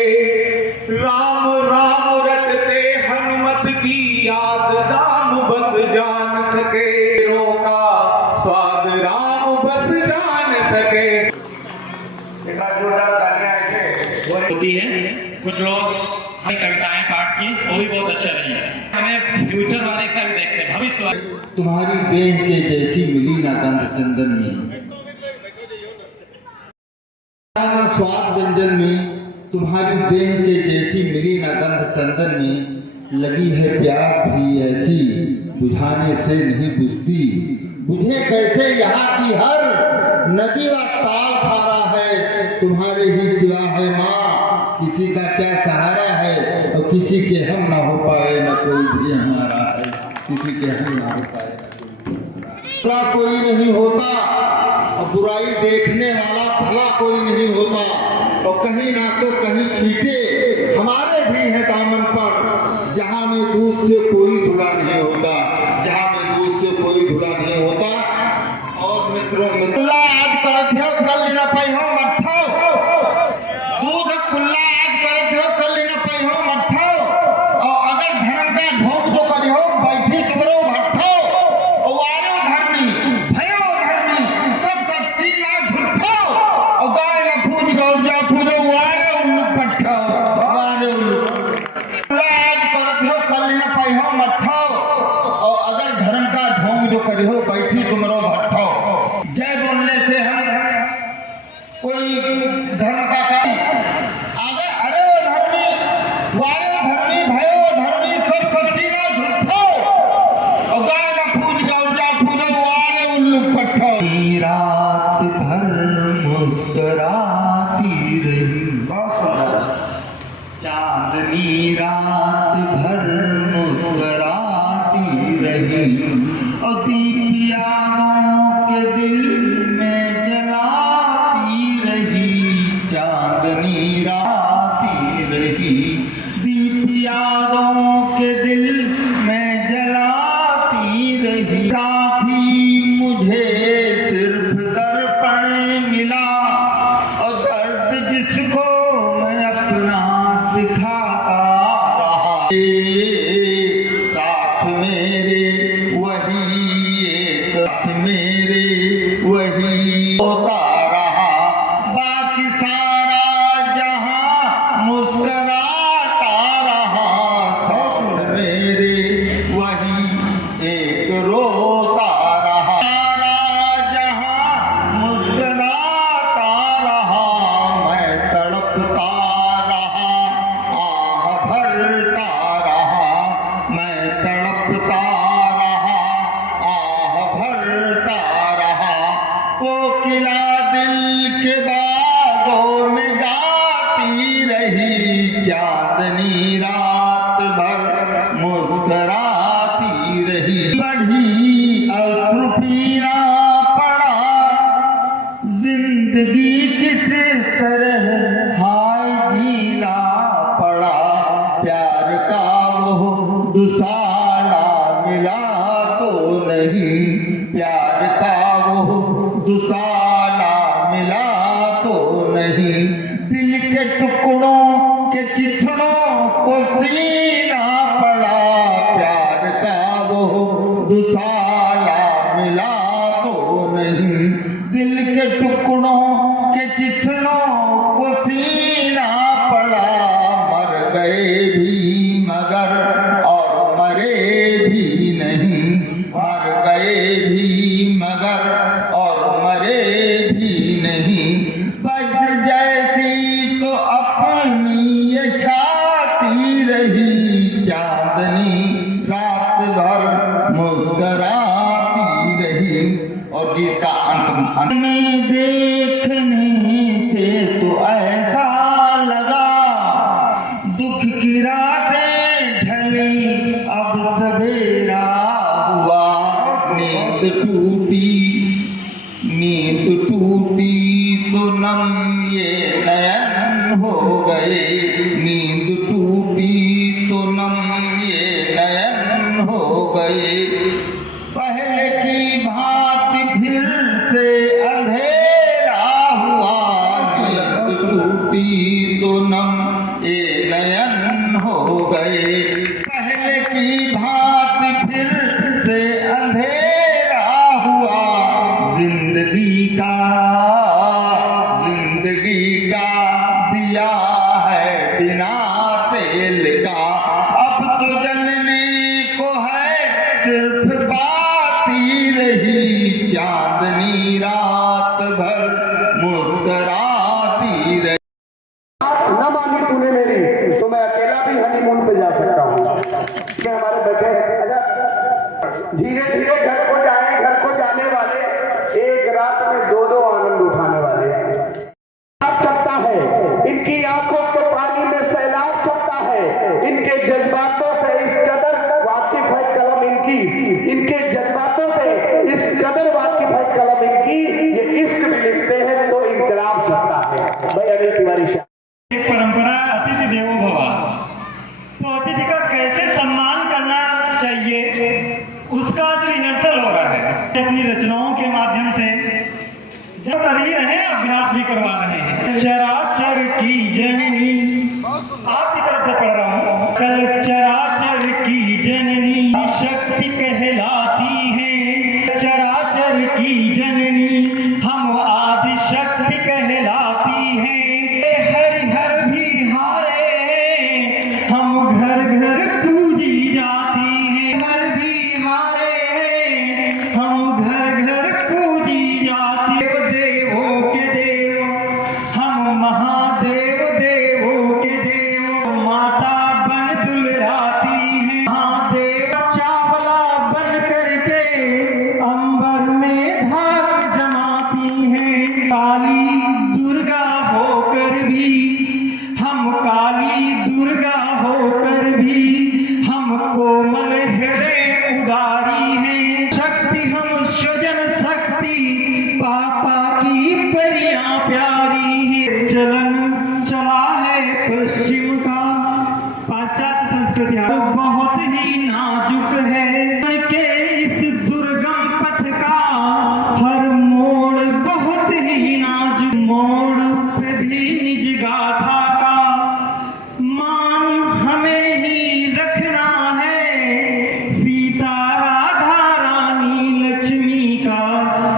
राम राम रटते हनुमत की याद राम बस जान सके, का स्वाद राम बस जान सके। होती है, कुछ लोग हमें कविताएं पाठ की वो भी बहुत अच्छा रही है। हमें फ्यूचर वाले का भी देखते हैं, भविष्य वाले। तुम्हारी देह के जैसी मिली ना गंध चंदन में, ना स्वाद व्यंजन में, तुम्हारी देह के जैसी मिली ना गंध चंदन में, लगी है प्यार भी ऐसी बुझाने से नहीं बुझती, बुझे कैसे यहाँ की हर नदी व ताल धारा है, तुम्हारे ही सिवा है माँ किसी का क्या सहारा है, और किसी के हम ना हो पाए न कोई भी हमारा है, किसी के हम ना हो पाए न कोई भी हमारा है। बुरा कोई नहीं होता और बुराई देखने वाला भला कोई नहीं होता, और कहीं ना तो कहीं छींटे हमारे भी हैं दामन पर, जहां में दूध से कोई धुला नहीं होता, जहां में दूध से कोई धुला नहीं होता। और मित्रों आज कर ध्यो कल न पैहो मठो, दूध खुला आज कर ध्यो कल न पैहो मठो, और अगर धर्म का ढोंग तो करियो बैठी तुमरो भट्ठो, और वारो धर्मी भयो धर्मी सब सच्ची ना झूठो, और गाय न पूज गौर जा पूजो वारो उल्लू पट्ठो, वारो आज कर ध्यो कल न पैहो मठो, और अगर धर्म का ढोंग जो करियो बैठी तुमरो भट्ठो। जय बोलने से हम कोई धर्म का काम आगे अरे धर्मी वारे धर्मी भयो धर्मी सब सच्ची ना झूठो, और गाय ना पूज गौजा पूजो वारे उल्लू पट्ठो। रात भर मुस्कुराती रही, चांदनी रात भर मुस्कुराती रही, और दीपियानों के दिल में जलाती रही, चांदनी राती रही, दीपियानों के दिल में जलाती रही। साथी मुझे सिर्फ दर्पण मिला, और दर्द जिसको मैं अपना दिखाता रहा, साथ मेरे वही एक साथ मेरे वही होता रहा, बाकी सारा जहां मुस्कुराता रहा, साथ मेरे वही एक रोता रहा, सारा जहां मुस्कुराता रहा, मैं तड़पता रहा, आह भरता रहा, मैं तड़पता रहा, आह भरता रहा, कोकिला दिल के बागों में गाती रही, चांदनी रात भर मुस्कुराती रही, बढ़ी अश्रु पीना पड़ा, जिंदगी किस तरह हाय जीना पड़ा, प्यार का वो दुसाला मिला तो नहीं, प्यार का वो दुसाला मिला तो नहीं, दिल के टुकड़ों के चिथड़ों को सीना पड़ा, प्यार का वो दुसाला मिला तो नहीं, दिल के टुकड़ों के चिथड़ों को सीना पड़ा, मर गए भी मगर और मरे भी नहीं, मर गए भी मगर और मरे भी नहीं, वज्र जैसी तो अपनी ये छाती रही, चांदनी रात भर मुस्कुराती रही। और गीत का अंत में देखने से तो ऐसा लगा, दुख की रातें ढली अब सवेरा हुआ, नींद टूटी तो नम ये नयन हो गए, नींद टूटी तो नम ये नयन हो गए, पहले की भांति फिर से अंधेरा हुआ, नींद टूटी तो नम ये नयन हो गए, पहले की भांति फिर से अंधेरा हुआ, जिंदगी का दिया है बिना तेल का, अब तो जलने को है सिर्फ बाती रही, चांदनी रात भर मुस्कुराती रही। न मांगी तूने मेरी तो मैं अकेला भी हनीमून पे जा सकता हूँ। मैं हमारे बैठे अच्छा धीरे धीरे घर को जाने वाले, एक रात में दो आनंद उठाने वाले। सकता है इनकी आंखों के पास अपनी रचनाओं के माध्यम से जब कर ही रहे हैं, अभ्यास भी करवा रहे हैं। चराचर की जननी, आपकी तरफ से पढ़ रहा हूँ। कल चराचर की जननी शक्ति कहलाती है, चराचर की जननी हम आदि शक्ति कहलाती है। हर भी हारे हम घर घर पूजी जाती है, हर भी हारे हम घर घर पूजी जाती है। देवों के देव हम महादेव, देवों के देव माता बन दुलराती है। महादेव चावला बन करके अंबर में धार जमाती है। काली दुर्गा होकर भी हम, काली दुर्गा होकर भी हम कोमल हृदय उदारी हैं। शक्ति हम सृजन शक्ति पापा की परियां प्यारी है। चलन चला है पश्चिम का, पाश्चात्य संस्कृति बहुत ही नाजुक है। के इस दुर्गम पथ का हर मोड़ बहुत ही नाजुक, मोड़ पे भी निज गाथा का मान हमें ही रखना है। सीता राधा रानी लक्ष्मी का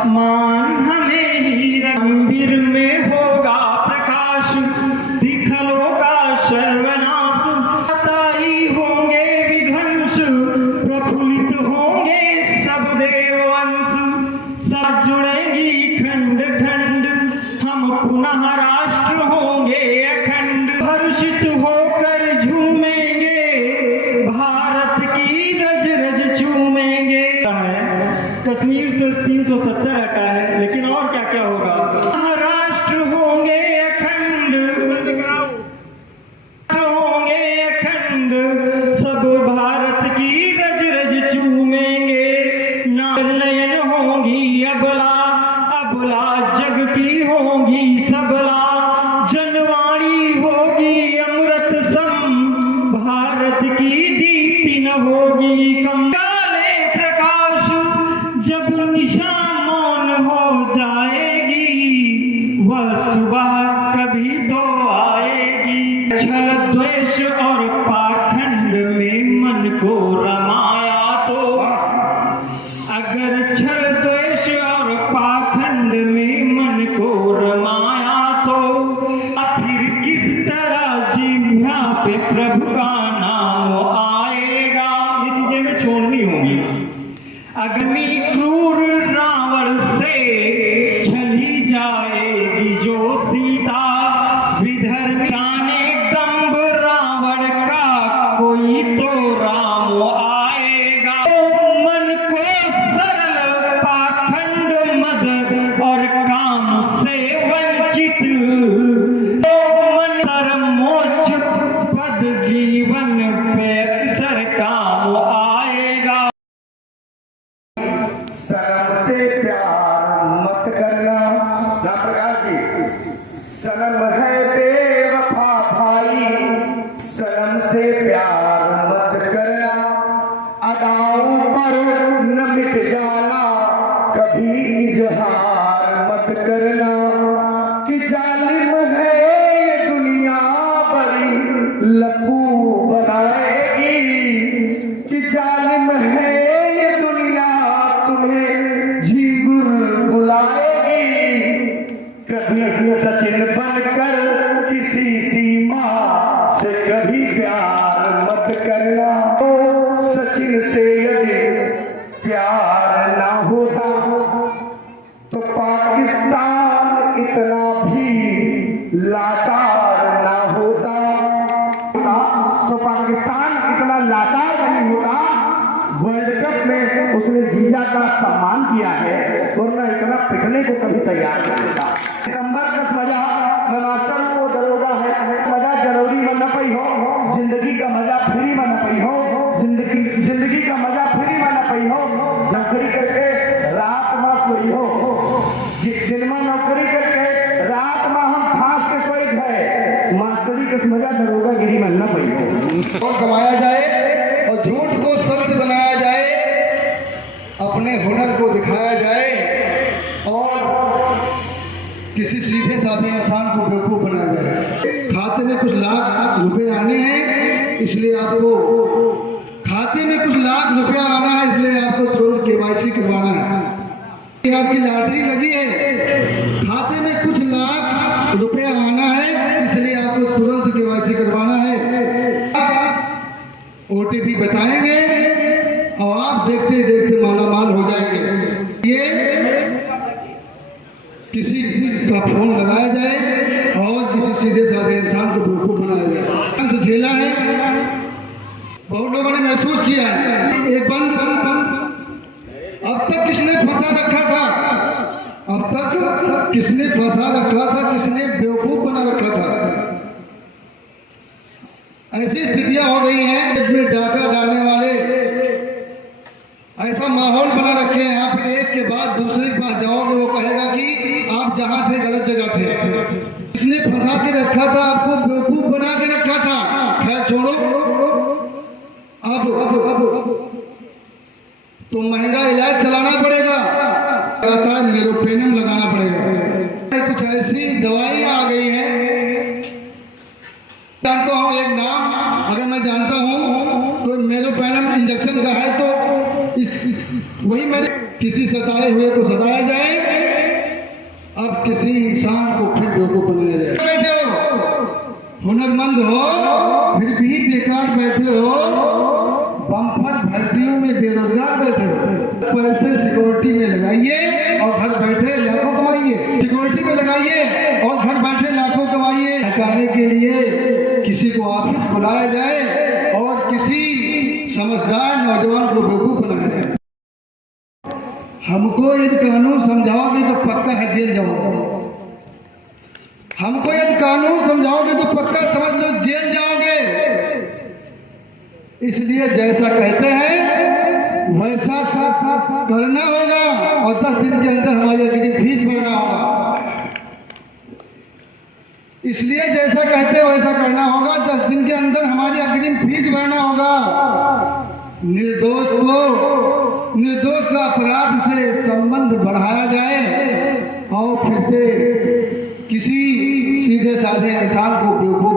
मान हमें ही मंदिर में होगा प्रकाश, दिखलों का सर्वनाश। ताई होंगे विध्वंस, प्रफुल्लित होंगे सब देववंश। सब जुड़ेंगी खंड खंड, हम पुनः राष्ट्र होंगे अखंड। हर्षित होकर झूमेंगे, भारत की रज रज चूमेंगे। कश्मीर से 370 हटा है, लेकिन और क्या क्या होगा। राष्ट्र होंगे अखंड, होंगे अखंड, सब भारत की रज रज चूमेंगे। नयन होंगी अबला, अबला जग की होंगी सबला। जनवाणी होगी अमृत सम, भारत की दीप्ति न होगी कम। काले प्रकाश जब निशा मौन हो जाएगी, वह सुबह कभी दो आएगी। छल द्वेष और पाखंड में मन को रमाया तो, अगर छल द्वेष और पाखंड में मन को रमाया तो, फिर किस तरह जिह्वा पे प्रभु का नाम आएगा। ये चीजें में छोड़नी होंगी। अग्नि क्रूर रावण से छली जाएगी जो सीता, विधर्माने दम्भ रावण का कोई तो राम आएगा। मन को सरल पाखंड मद और काम से वंचित, मन तर मोक्ष पद जीवन पे अक्सर काम आएगा। सनम से प्यार मत करना, राम प्रकाश जी। सनम है बेवफा भाई, सनम से प्यार मत करना। अदाओं पर न मिट जाना, कभी इजहार मत करना। कि जालिम है ये दुनिया बड़ी लपू बनाएगी, कि जालिम है ये दुनिया तुम्हें झींगुर बुलाएगी। कभी सचिन बनकर किसी सीमा से कभी प्यार मत करना। तो सचिन से यदि प्यार ना होता तो पाकिस्तान इतना भी लाचार ना होता, तो पाकिस्तान इतना लाचार नहीं होता। वर्ल्ड कप में उसने जीजा का सम्मान किया है, वरना इतना पिटने को कभी तैयार नहीं होता। नंबर 10 मजा मास्टर को दरोगा है, मजा जरूरी में न पई हो, जिंदगी का मजा फ्री में न पई हो, जिंदगी का मजा फ्री में न पई हो। नौकरी करके रात में सोई हो, दिन में नौकरी करके रात में हम फांस के सोई गए। मास्टरी के मजा दरोगा गिरी में न पई हो। और कमाया जाए और झूठ को सत्य बनाया जाए, अपने हुनर को दिखाया किसी सीधे साधे इंसान को बेवकूफ बनाया जाए। खाते में कुछ लाख रुपए आने हैं, इसलिए आपको खाते में कुछ लाख रुपया आना है, इसलिए आपको तुरंत KYC करवाना है। आपकी लॉटरी लगी है, खाते में कुछ लाख रुपया आना है, इसलिए आपको तुरंत KYC करवाना है। OTP बताएंगे और आप देखते देखते मालामाल हो जाएंगे। ये किसी का फोन लगाया जाए और किसी सीधे साधे इंसान को बेवकूफ बनाया जाए। से झेला है, बहुत लोगों ने महसूस किया है। एक बंद अब तक किसने फंसा रखा था, अब तक किसने फंसा रखा था, किसने बेवकूफ बना रखा था। ऐसी स्थितियां हो गई हैं जिसमें डाका डालने वाले ऐसा माहौल बना रखे हैं। आप एक के बाद दूसरे के पास जाओगे, वो कहेगा कि आप जहां थे गलत जगह थे। किसने फंसा के रखा था, आपको बेवकूफ बना के रखा था। खैर छोड़ो, अब तो महंगा इलाज चलाना पड़ेगा, लगातार मेरोपेनियम लगाना पड़ेगा। कुछ ऐसी दवाइयां आ गई हैं, जानता हूँ एक नाम, अगर मैं जानता हूँ तो मेरोपेनियम इंजेक्शन का है, तो वही मैंने किसी सताए हुए को सताया जाए, अब किसी इंसान को फिर बेवकूफ बनाया जाए। बैठे हो, हुनरमंद हो, फिर भी बेकार बैठे हो, बम्पर भर्तियों में बेरोजगार बैठे हो। पैसे सिक्योरिटी में लगाइए और घर बैठे लाखों कमाइए। सिक्योरिटी में लगाइए और घर बैठे लाखों कमाइए। हटाने के लिए किसी को ऑफिस बुलाया जाए और किसी समझदार नौजवान को बेवकूफ बनाया जाए। हमको यदि कानून समझाओगे तो पक्का है जेल जाओगे। हमको यदि कानून समझाओगे तो पक्का समझ लो जेल जाओगे। इसलिए जैसा कहते हैं वैसा करना होगा और 10 दिन के अंदर हमारी अग्रिम फीस भरना होगा। इसलिए जैसा कहते हैं वैसा करना होगा, 10 दिन के अंदर हमारी अग्रिम फीस भरना होगा। निर्दोष का अपराध से संबंध बढ़ाया जाए और फिर से किसी सीधे साधे इंसान को बेवकूफ